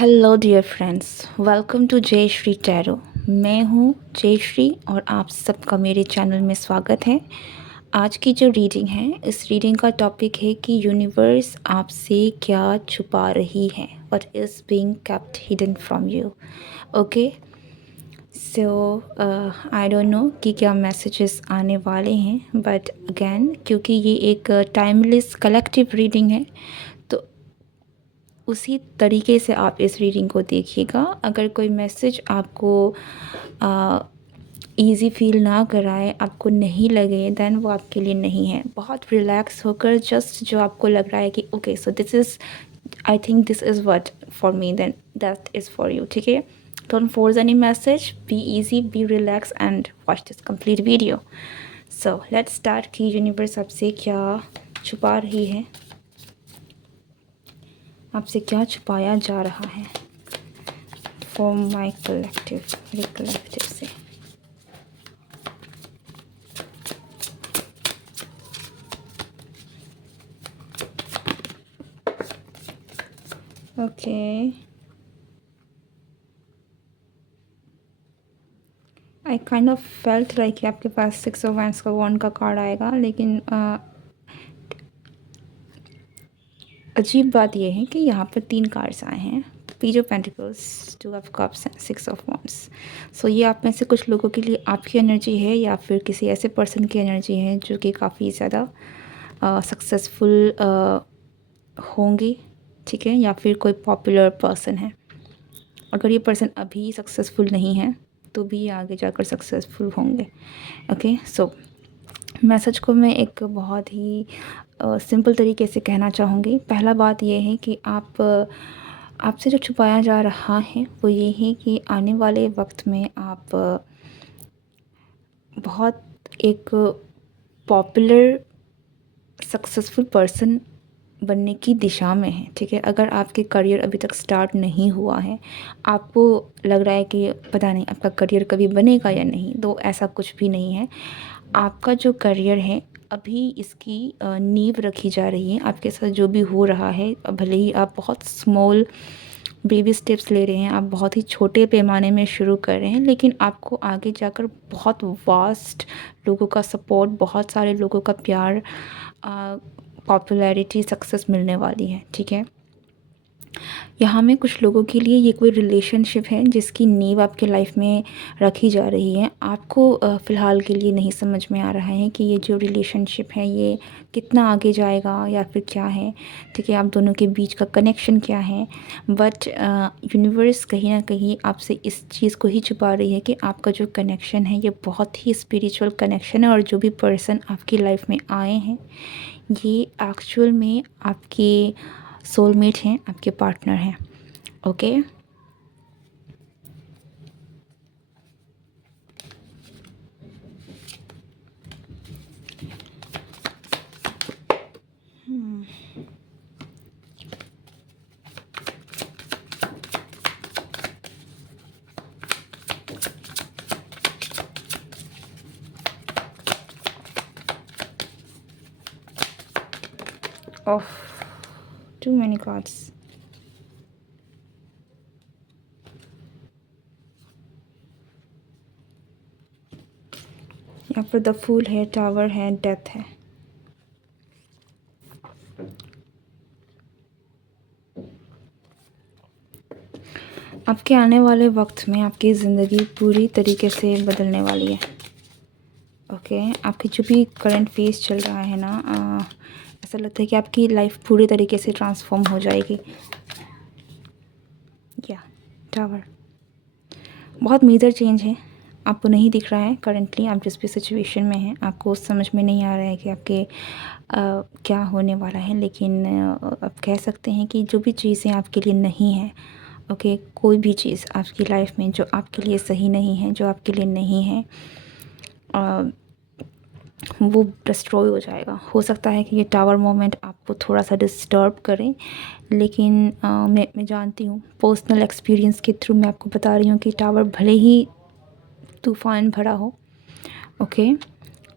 Hello dear friends, welcome to Jayshree tarot. मैं हूँ जयश्री और आप सबका मेरे चैनल में स्वागत है। आज की जो रीडिंग है, इस रीडिंग का टॉपिक है कि यूनिवर्स आपसे क्या छुपा रही है, what is being kept hidden from you. Okay, so I don't know कि क्या मैसेजेस आने वाले हैं, बट अगेन क्योंकि ये एक टाइमलेस कलेक्टिव रीडिंग है तो उसी तरीके से आप इस रीडिंग को देखिएगा। अगर कोई मैसेज आपको ईज़ी फील ना कराए, आपको नहीं लगे, देन वो आपके लिए नहीं है। बहुत रिलैक्स होकर जस्ट जो आपको लग रहा है कि okay so this is, I think this is what for me, then that is for you. ठीक है, don't force any message, be easy, be relax and watch this complete video. So let's start कि universe आपसे क्या छुपा रही है, आपसे क्या छुपाया जा रहा है फॉर माई कलेक्टिव रिकलेक्टिव से। Okay, I kind of felt like कि आपके पास 6 ऑफ वैंड्स का वॉन्ड का कार्ड आएगा, लेकिन अजीब बात यह है कि यहाँ पर 3 कार्ड्स आए हैं, page of pentacles, 2 of cups and 6 of wands. So ये आप में से कुछ लोगों के लिए आपकी एनर्जी है या फिर किसी ऐसे पर्सन की एनर्जी है जो कि काफ़ी ज़्यादा सक्सेसफुल होंगे। ठीक है, या फिर कोई पॉपुलर पर्सन है। अगर ये पर्सन अभी सक्सेसफुल नहीं है तो भी ये आगे जाकर सक्सेसफुल होंगे। ओके, सो मैसेज को मैं एक बहुत ही सिंपल तरीके से कहना चाहूँगी। पहला बात यह है कि आपसे जो छुपाया जा रहा है वो ये है कि आने वाले वक्त में आप बहुत एक पॉपुलर सक्सेसफुल पर्सन बनने की दिशा में है। ठीक है, अगर आपके करियर अभी तक स्टार्ट नहीं हुआ है, आपको लग रहा है कि पता नहीं आपका करियर कभी बनेगा या नहीं, तो ऐसा कुछ भी नहीं है। आपका जो करियर है अभी इसकी नींव रखी जा रही है। आपके साथ जो भी हो रहा है, भले ही आप बहुत स्मॉल बेबी स्टेप्स ले रहे हैं, आप बहुत ही छोटे पैमाने में शुरू कर रहे हैं, लेकिन आपको आगे जाकर बहुत वास्ट लोगों का सपोर्ट, बहुत सारे लोगों का प्यार, पॉपुलैरिटी, सक्सेस मिलने वाली है। ठीक है, यहाँ में कुछ लोगों के लिए ये कोई रिलेशनशिप है जिसकी नींव आपके लाइफ में रखी जा रही है। आपको फ़िलहाल के लिए नहीं समझ में आ रहा है कि ये जो रिलेशनशिप है ये कितना आगे जाएगा या फिर क्या है। ठीक है, आप दोनों के बीच का कनेक्शन क्या है, बट यूनिवर्स कहीं ना कहीं आपसे इस चीज़ को ही छुपा रही है कि आपका जो कनेक्शन है ये बहुत ही स्पिरिचुअल कनेक्शन है, और जो भी पर्सन आपकी लाइफ में आए हैं ये एक्चुअल में आपके सोलमेट हैं, आपके पार्टनर हैं। Okay, of too many cards. यहाँ पर द फूल है, टावर है, डेथ है। आपके आने वाले वक्त में आपकी ज़िंदगी पूरी तरीके से बदलने वाली है। ओके, आपकी जो भी करंट फेज चल रहा है ना, ऐसा लगता है कि आपकी लाइफ पूरी तरीके से ट्रांसफॉर्म हो जाएगी। या टावर बहुत मेजर चेंज है, आपको नहीं दिख रहा है करंटली। आप जिस भी सिचुएशन में हैं आपको समझ में नहीं आ रहा है कि आपके क्या होने वाला है, लेकिन आप कह सकते हैं कि जो भी चीज़ें आपके लिए नहीं हैं, ओके, कोई भी चीज़ आपकी लाइफ में जो आपके लिए सही नहीं है, जो आपके लिए नहीं है, वो डिस्ट्रॉय हो जाएगा। हो सकता है कि ये टावर मोमेंट आपको थोड़ा सा डिस्टर्ब करें, लेकिन मैं जानती हूँ, पर्सनल एक्सपीरियंस के थ्रू मैं आपको बता रही हूँ कि टावर भले ही तूफ़ान भरा हो, ओके,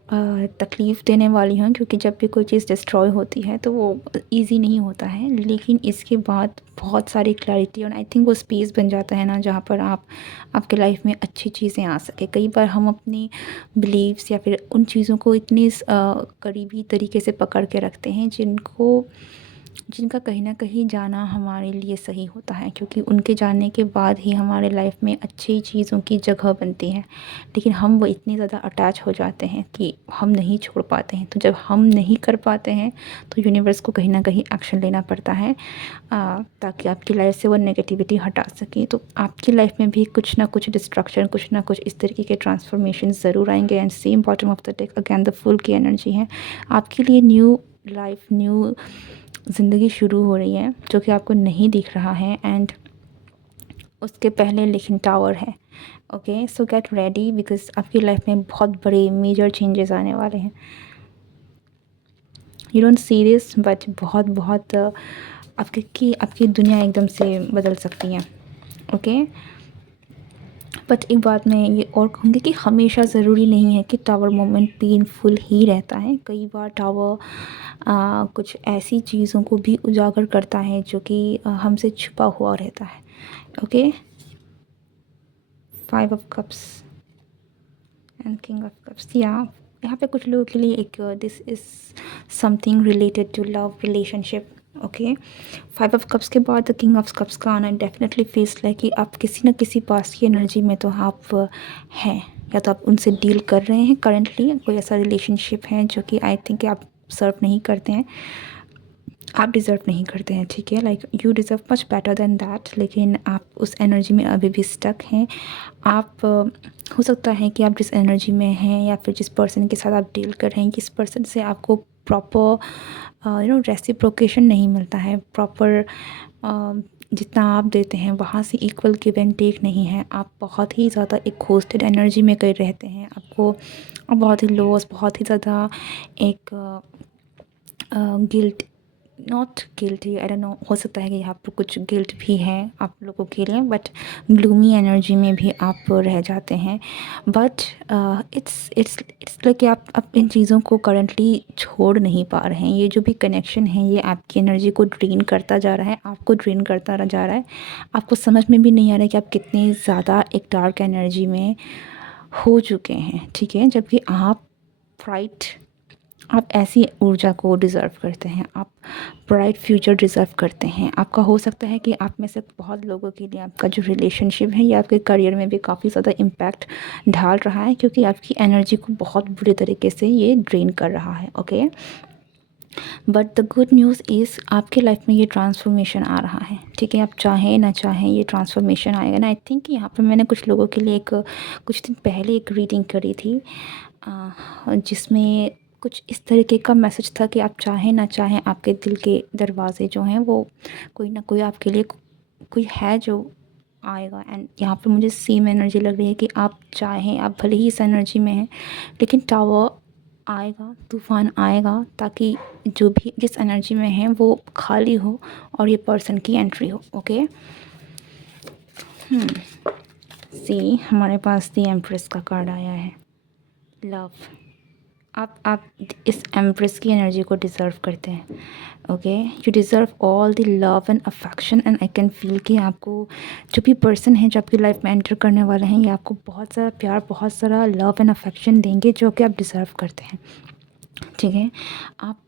तकलीफ़ देने वाली हैं, क्योंकि जब भी कोई चीज़ डिस्ट्रॉय होती है तो वो ईज़ी नहीं होता है। लेकिन इसके बाद बहुत सारी क्लैरिटी और आई थिंक वो स्पेस बन जाता है ना, जहाँ पर आपके लाइफ में अच्छी चीज़ें आ सके। कई बार हम अपनी बिलीव्स या फिर उन चीज़ों को इतनी करीबी तरीके से पकड़ के रखते हैं जिनका कहीं न कहीं जाना हमारे लिए सही होता है, क्योंकि उनके जाने के बाद ही हमारे लाइफ में अच्छी चीज़ों की जगह बनती है। लेकिन हम वो इतने ज़्यादा अटैच हो जाते हैं कि हम नहीं छोड़ पाते हैं। तो जब हम नहीं कर पाते हैं तो यूनिवर्स को कहीं न कहीं एक्शन लेना पड़ता है, ताकि आपकी लाइफ से वो नेगेटिविटी हटा सके। तो आपकी लाइफ में भी कुछ ना कुछ डिस्ट्रक्शन, कुछ ना कुछ इस तरीके के ट्रांसफॉर्मेशन ज़रूर आएंगे। And same bottom of the deck again the full की एनर्जी है आपके लिए। न्यू लाइफ, न्यू ज़िंदगी शुरू हो रही है जो कि आपको नहीं दिख रहा है। एंड उसके पहले लेकिन टावर है। Okay, so get ready, because आपकी लाइफ में बहुत बड़े मेजर चेंजेस आने वाले हैं। You don't see this, but बहुत बहुत आपकी दुनिया एकदम से बदल सकती है। ओके, बट एक बात मैं ये और कहूँगी कि हमेशा ज़रूरी नहीं है कि टावर मोमेंट पेनफुल ही रहता है। कई बार टावर कुछ ऐसी चीज़ों को भी उजागर करता है जो कि हमसे छुपा हुआ रहता है। Okay, 5 of cups and king of cups, या यहाँ पे कुछ लोगों के लिए एक this is something related to love relationship. Okay, 5 of cups के बाद किंग ऑफ कप्स का आना डेफिनेटली फील्स लाइक कि आप किसी न किसी पास की एनर्जी में तो आप हैं, या तो आप उनसे डील कर रहे हैं करेंटली। कोई ऐसा रिलेशनशिप है जो कि आई थिंक आप सर्व नहीं करते हैं, आप डिज़र्व नहीं करते हैं। ठीक है, like you deserve much better than that, लेकिन आप उस एनर्जी में अभी भी स्टक हैं। आप हो सकता है कि आप जिस एनर्जी में हैं या फिर जिस पर्सन के साथ आप डील कर रहे हैं, किस पर्सन से आपको प्रॉपर रेसिप्रोकेशन नहीं मिलता है। प्रॉपर जितना आप देते हैं वहाँ से इक्वल गिव एंड टेक नहीं है। आप बहुत ही ज़्यादा एक घोस्टेड एनर्जी में कहीं रहते हैं। आपको बहुत ही लॉस, बहुत ही ज़्यादा एक guilt, not guilty, I don't know, हो सकता है कि यहाँ पर कुछ गिल्ट भी है आप लोगों के लिए, बट ग्लूमी एनर्जी में भी आप रह जाते हैं। बट इट्स लाइक कि आप इन चीज़ों को करंटली छोड़ नहीं पा रहे हैं। ये जो भी कनेक्शन है ये आपकी एनर्जी को ड्रेन करता जा रहा है, आपको ड्रेन करता जा रहा है। आपको समझ में भी नहीं आ रहा है कि आप कितने ज़्यादा एक डार्क एनर्जी में हो चुके हैं। ठीक है, जबकि आप ऐसी ऊर्जा को डिज़र्व करते हैं, आप ब्राइट फ्यूचर डिज़र्व करते हैं। आपका हो सकता है कि आप में से बहुत लोगों के लिए आपका जो रिलेशनशिप है ये आपके करियर में भी काफ़ी ज़्यादा इम्पैक्ट डाल रहा है, क्योंकि आपकी एनर्जी को बहुत बुरे तरीके से ये ड्रेन कर रहा है। Okay, but the good news is आपके लाइफ में ये ट्रांसफॉर्मेशन आ रहा है। ठीक है, आप चाहें ना चाहें ये ट्रांसफॉर्मेशन आएगा ना। आई थिंक यहाँ पर मैंने कुछ लोगों के लिए कुछ दिन पहले एक रीडिंग करी थी, जिसमें कुछ इस तरीके का मैसेज था कि आप चाहें ना चाहें आपके दिल के दरवाजे जो हैं वो कोई ना कोई आपके लिए कोई है जो आएगा। एंड यहाँ पे मुझे सेम एनर्जी लग रही है कि आप चाहें, आप भले ही इस एनर्जी में हैं, लेकिन टावर आएगा, तूफ़ान आएगा, ताकि जो भी जिस एनर्जी में है वो खाली हो और ये पर्सन की एंट्री हो। ओके, सी हमारे पास दी एम्प्रेस का कार्ड आया है, लव। आप इस एम्प्रेस की एनर्जी को डिज़र्व करते हैं। Okay, you deserve all the love and affection. And I can feel कि आपको जो भी पर्सन है जो आपकी लाइफ में एंटर करने वाले हैं, ये आपको बहुत सारा प्यार, बहुत सारा लव एंड अफेक्शन देंगे जो कि आप डिज़र्व करते हैं। ठीक है, आप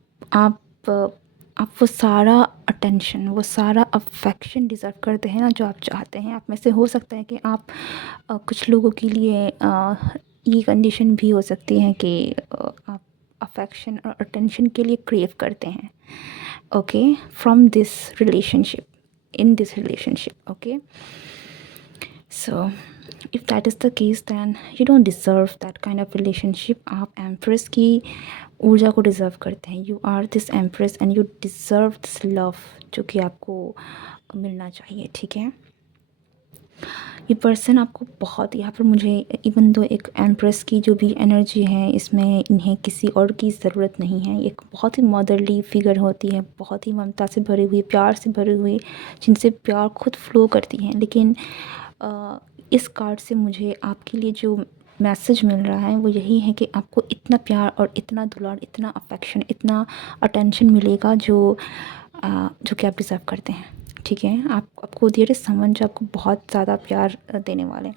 आप वो सारा अटेंशन, वो अफेक्शन डिज़र्व करते हैं ना जो आप चाहते हैं। आप में से हो सकता है कि आप कुछ लोगों के लिए ये कंडीशन भी हो सकती है कि आप अफेक्शन और अटेंशन के लिए क्रेव करते हैं। Okay, from this relationship, in this relationship. Okay, so if that is the case then you don't deserve that kind of relationship. आप एम्प्रेस की ऊर्जा को डिज़र्व करते हैं। You are this empress and you deserve this love जो कि आपको मिलना चाहिए। ठीक है, ये पर्सन आपको बहुत, यहाँ पर मुझे इवन दो एक एम्प्रेस की जो भी एनर्जी है इसमें इन्हें किसी और की ज़रूरत नहीं है। एक बहुत ही मदरली फिगर होती है, बहुत ही ममता से भरी हुई, प्यार से भरी हुई, जिनसे प्यार खुद फ्लो करती हैं। लेकिन इस कार्ड से मुझे आपके लिए जो मैसेज मिल रहा है वो यही है कि आपको इतना प्यार और इतना दुलार, इतना अफेक्शन, इतना अटेंशन मिलेगा जो कि आप डिज़र्व करते हैं। ठीक है, आपको देयर इज़ समवन जो आपको बहुत ज़्यादा प्यार देने वाले हैं।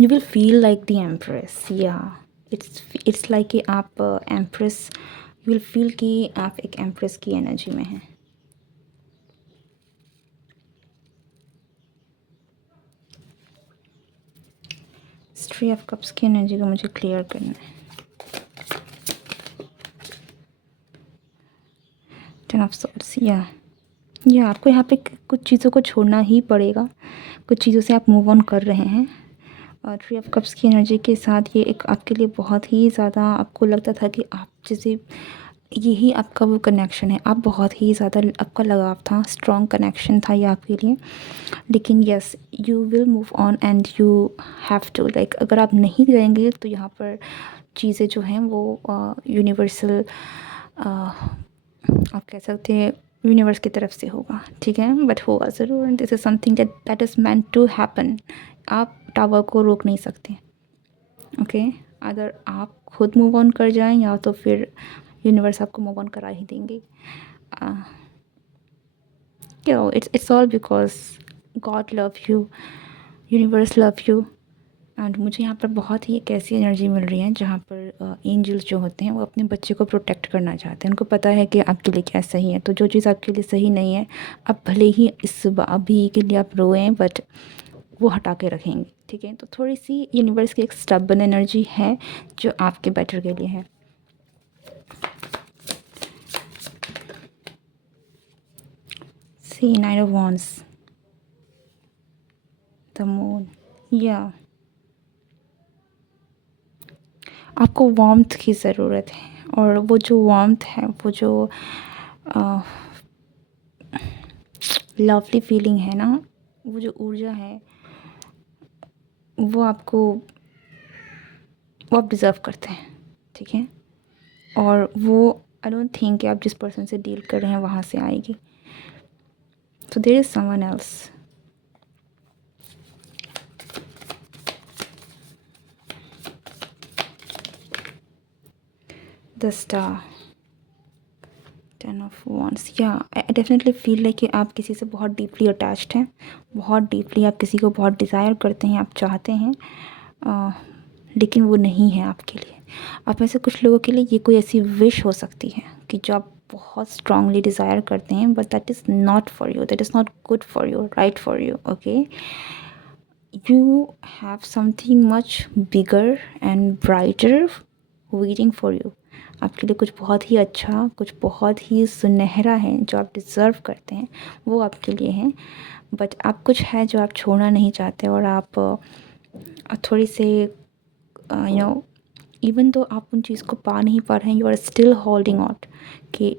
You will feel like the empress, या इट्स लाइक कि आप एम्प्रेस, यू विल फील कि आप एक एम्प्रेस की एनर्जी में हैं। थ्री ऑफ कप्स की एनर्जी को मुझे क्लियर करना है। टेन ऑफ सॉर्ड्स, या आपको यहाँ पे कुछ चीज़ों को छोड़ना ही पड़ेगा, कुछ चीज़ों से आप मूव ऑन कर रहे हैं। और थ्री ऑफ कप्स की एनर्जी के साथ ये एक आपके लिए बहुत ही ज़्यादा, आपको लगता था कि आप जैसे यही आपका वो कनेक्शन है, आप बहुत ही ज़्यादा आपका लगाव था, स्ट्रॉन्ग कनेक्शन था ये आपके लिए। लेकिन yes, you will move on and you have to, like अगर आप नहीं जाएंगे तो यहाँ पर चीज़ें जो हैं वो यूनिवर्सल, आप कह सकते हैं यूनिवर्स की तरफ से होगा। ठीक है, बट होगा ज़रूर। This is something that is meant to happen. आप टावर को रोक नहीं सकते। ओके, अगर आप खुद मूव ऑन कर जाएं या तो फिर यूनिवर्स आपको मूव ऑन करा ही देंगे। क्यों? It's all because God love you, universe love you. And मुझे यहाँ पर बहुत ही एक ऐसी एनर्जी मिल रही है जहाँ पर एंजल्स जो होते हैं वो अपने बच्चे को प्रोटेक्ट करना चाहते हैं। उनको पता है कि आपके लिए क्या सही है, तो जो चीज़ आपके लिए सही नहीं है, आप भले ही अभी के लिए आप रोएं, बट वो हटा के रखेंगे। ठीक है, तो थोड़ी सी यूनिवर्स की एक स्टबन एनर्जी है जो आपके बेटर के लिए है। See nine of wands, the moon, या आपको वार्मथ की ज़रूरत है, और वो जो वार्मथ है, वो जो लवली फीलिंग है ना, वो जो ऊर्जा है, वो आप डिज़र्व करते हैं। ठीक है, और वो आई डोंट थिंक कि आप जिस पर्सन से डील कर रहे हैं वहाँ से आएगी। तो there is someone else. The star, ten of wands, या आई डेफिनेटली फील लाइक कि आप किसी से बहुत डीपली अटैच्ड हैं, बहुत डीपली आप किसी को बहुत डिज़ायर करते हैं, आप चाहते हैं, लेकिन वो नहीं है आपके लिए। आप में से कुछ लोगों के लिए ये कोई ऐसी विश हो सकती है कि जो आप बहुत स्ट्रांगली डिज़ायर करते हैं, but that is not for you, that is not good for you, right for you. Okay, you have something much bigger and brighter waiting for you. आपके लिए कुछ बहुत ही अच्छा, कुछ बहुत ही सुनहरा है जो आप डिज़र्व करते हैं, वो आपके लिए है। बट आप कुछ है जो आप छोड़ना नहीं चाहते, और आप थोड़ी से यू नो, इवन तो आप उन चीज़ को पा नहीं पा रहे हैं, you are still holding out कि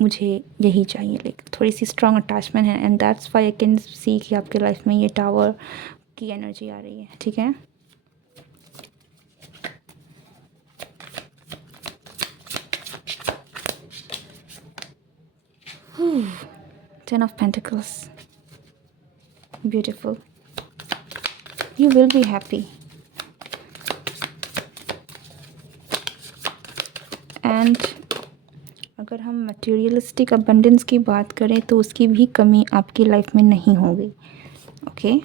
मुझे यही चाहिए। लाइक थोड़ी सी स्ट्रॉन्ग अटैचमेंट है, and that's why I can see कि आपके लाइफ में ये टावर की एनर्जी आ रही है। ठीक है, ten of pentacles, beautiful, you will be happy. And अगर हम मटेरियलिस्टिक अबंडेंस की बात करें तो उसकी भी कमी आपकी लाइफ में नहीं होगी। ओके,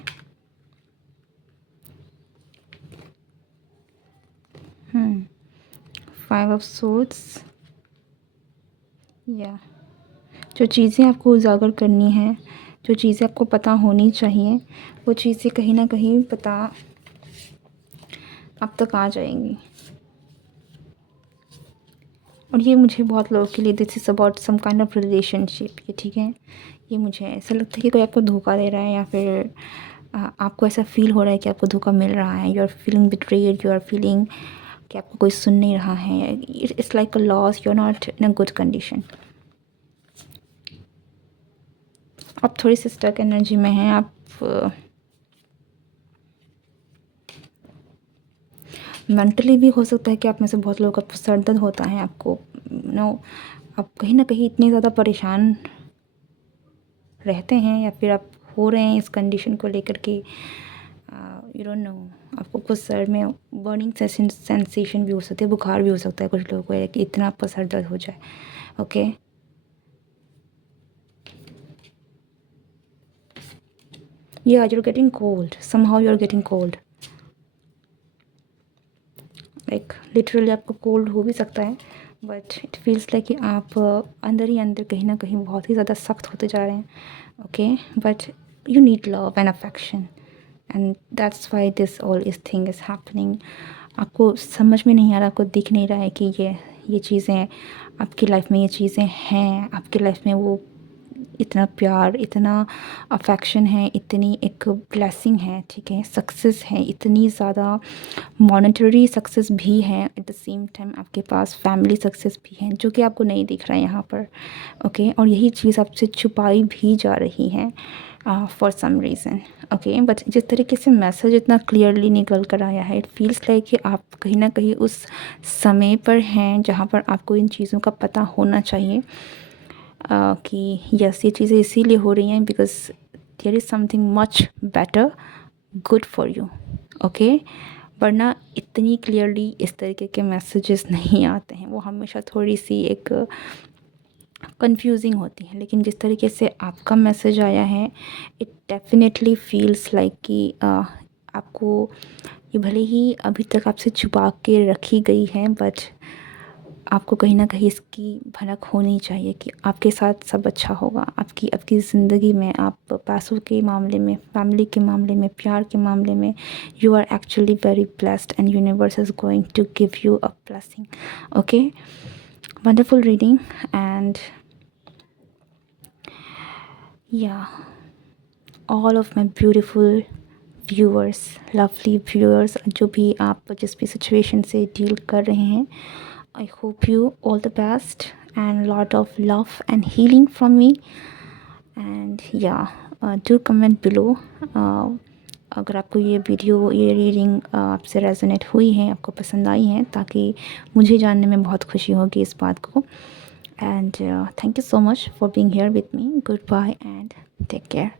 फाइव ऑफ सोर्ड्स, या जो चीज़ें आपको उजागर करनी है, जो चीज़ें आपको पता होनी चाहिए, वो चीज़ें कहीं ना कहीं पता आप तक आ जाएंगी। और ये मुझे बहुत लोगों के लिए this is about some kind of relationship. ये ठीक है, ये मुझे ऐसा लगता है कि कोई आपको धोखा दे रहा है, या फिर आपको ऐसा फील हो रहा है कि आपको धोखा मिल रहा है। You are feeling betrayed, you are feeling कि आपको कोई सुन नहीं रहा है। It's like a loss, you are not in a good condition. आप थोड़ी सी स्टक एनर्जी में हैं। आप मेंटली भी हो सकता है कि आप में से बहुत लोगों का सर दर्द होता है, आपको नो आप कहीं ना कहीं इतने ज़्यादा परेशान रहते हैं, या फिर आप हो रहे हैं इस कंडीशन को लेकर के यू डोंट नो, आपको कुछ सर में बर्निंग सेंसेशन भी हो सकती है, बुखार भी हो सकता है कुछ लोगों को, कि इतना आपका सर दर्द हो जाए. Okay, yeah, you're getting cold, somehow you're getting cold, like literally आपको कोल्ड हो भी सकता है, बट इट फील्स लाइक कि आप अंदर ही अंदर कहीं ना कहीं बहुत ही ज़्यादा सख्त होते जा रहे हैं. Okay, but you need love and affection, and that's why this all इस थिंग इज़ हैपनिंग. आपको समझ में नहीं आ रहा, आपको दिख नहीं रहा है कि ये चीज़ें आपकी लाइफ में, ये चीज़ें हैं आपकी लाइफ में, वो इतना प्यार, इतना अफेक्शन है, इतनी एक ब्लेसिंग है, ठीक है, सक्सेस है, इतनी ज़्यादा मॉनेटरी सक्सेस भी है, एट द सेम टाइम आपके पास फैमिली सक्सेस भी है, जो कि आपको नहीं दिख रहा है यहाँ पर. ओके, और यही चीज़ आपसे छुपाई भी जा रही है for some reason. Okay, but जिस तरीके से मैसेज इतना क्लियरली निकल कर आया है, इट फील्स लाइक कि आप कहीं ना कहीं उस समय पर हैं जहाँ पर आपको इन चीज़ों का पता होना चाहिए कि यस, ये चीज़ें इसीलिए हो रही हैं because there is something much better good for you. Okay, वरना इतनी क्लियरली इस तरीके के मैसेजेस नहीं आते हैं, वो हमेशा थोड़ी सी एक कंफ्यूजिंग होती हैं. लेकिन जिस तरीके से आपका मैसेज आया है, इट डेफिनेटली फील्स लाइक कि आपको ये भले ही अभी तक आपसे छुपा के रखी गई है, बट आपको कहीं ना कहीं इसकी भनक होनी चाहिए कि आपके साथ सब अच्छा होगा, आपकी ज़िंदगी में, आप पैसों के मामले में, फैमिली के मामले में, प्यार के मामले में, you are actually very blessed and universe is going to give you a blessing. Okay, wonderful reading. And yeah, all of my beautiful viewers, lovely viewers, जो भी आप जिस भी सिचुएशन से डील कर रहे हैं, I hope you all the best and lot of love and healing from me. And yeah, do comment below अगर आपको ये वीडियो, ये रीडिंग आपसे रेजोनेट हुई है, आपको पसंद आई है, ताकि मुझे जानने में बहुत खुशी होगी इस बात को. And thank you so much for being here with me. Goodbye and take care.